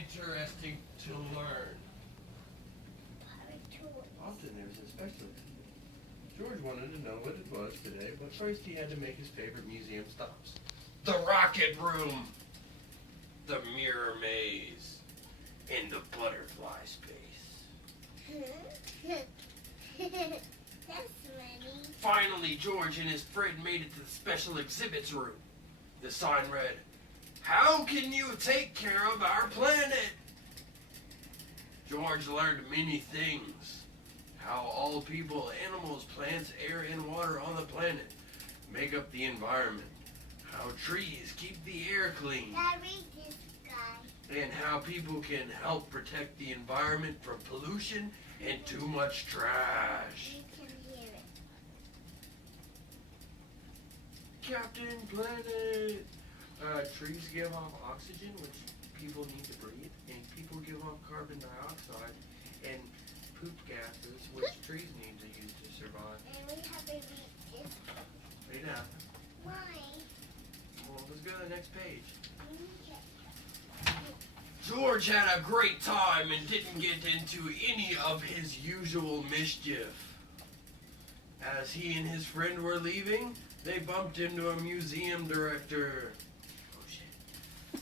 interesting to learn. Often there's a specialty. George wanted to know what it was today, but first he had to make his favorite museum stops. The Rocket Room, the Mirror Maze, and the Butterfly Space. That's funny. Finally, George and his friend made it to the Special Exhibits Room. The sign read, "How can you take care of our planet?" George learned many things. How all people, animals, plants, air, and water on the planet make up the environment. How trees keep the air clean. Dad, read this guy. And how people can help protect the environment from pollution and too much trash. You can hear it. Captain Planet! Trees give off oxygen, which people need to breathe, and people give off carbon dioxide and poop gases, which trees need to use to survive. And we have to read this. Read that. Why? Well, let's go to the next page. Okay. George had a great time and didn't get into any of his usual mischief. As he and his friend were leaving, they bumped into a museum director. Oh shit.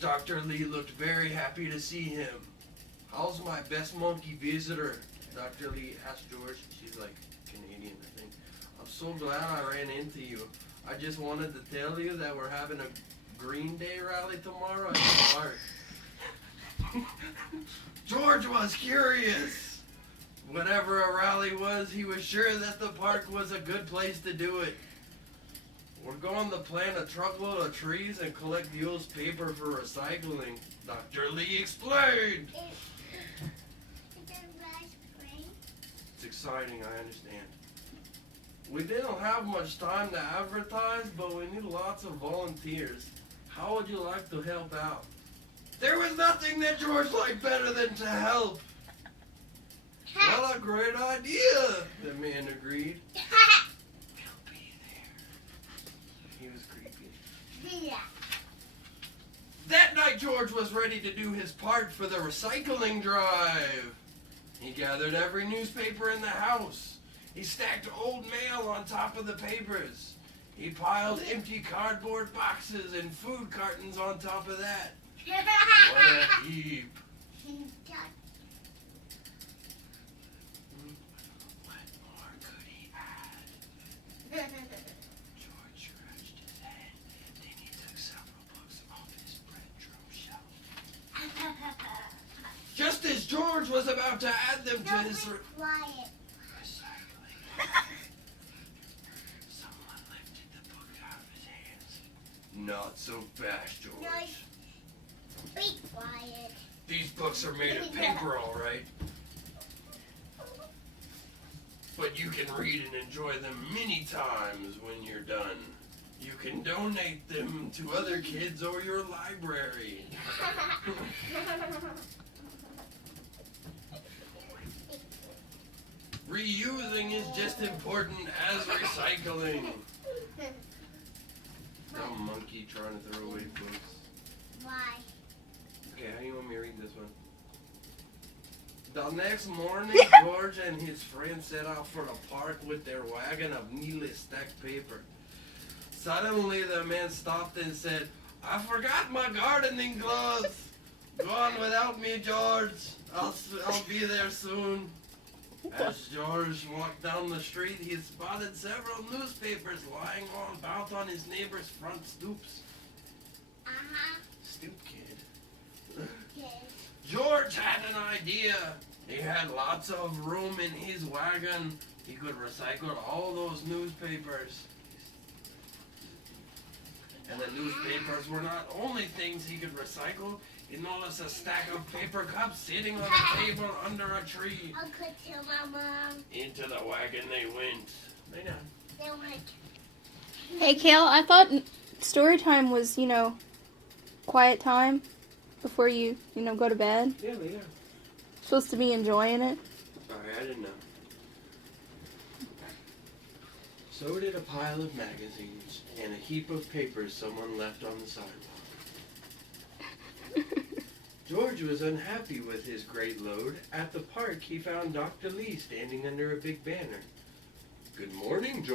Dr. Lee looked very happy to see him. "How's my best monkey visitor?" Dr. Lee asked George. She's like Canadian, I think. "I'm so glad I ran into you. I just wanted to tell you that we're having a Green Day rally tomorrow at the park." George was curious. Whatever a rally was, he was sure that the park was a good place to do it. "We're going to plant a truckload of trees and collect used paper for recycling," Dr. Lee explained. It's exciting, I understand. "We didn't have much time to advertise, but we need lots of volunteers. How would you like to help out?" There was nothing that George liked better than to help. "What a great idea," the man agreed. "We'll be there." He was creepy. Yeah. That night, George was ready to do his part for the recycling drive. He gathered every newspaper in the house. He stacked old mail on top of the papers. He piled empty cardboard boxes and food cartons on top of that. What a heap. What more could he add? George scratched his head. Then he took several books off his bedroom shelf. Just as George was about to add them to his Quiet. recycling, someone lifted the book out of his hands. "Not so fast, George. No, be quiet. These books are made of paper, all right. But you can read and enjoy them many times when you're done. You can donate them to other kids or your library." Reusing is just important as recycling. Dumb monkey trying to throw away books. Why? Okay, how do you want me to read this one? The next morning, George and his friends set out for the park with their wagon of neatly stacked paper. Suddenly, the man stopped and said, "I forgot my gardening gloves. Go on without me, George. I'll be there soon." As George walked down the street, he spotted several newspapers lying about on his neighbor's front stoops. Stoop kid. Okay. George had an idea. He had lots of room in his wagon. He could recycle all those newspapers. And the newspapers were not only things he could recycle. He noticed a stack of paper cups sitting on a table under a tree. I could tell my mom. Into the wagon they went. Lay down. They went. Hey, Kael, I thought story time was, quiet time before you, go to bed. Yeah, lay down. Supposed to be enjoying it. Sorry, I didn't know. So did a pile of magazines and a heap of papers someone left on the sidewalk. George was unhappy with his great load. At the park, he found Dr. Lee standing under a big banner. "Good morning, George."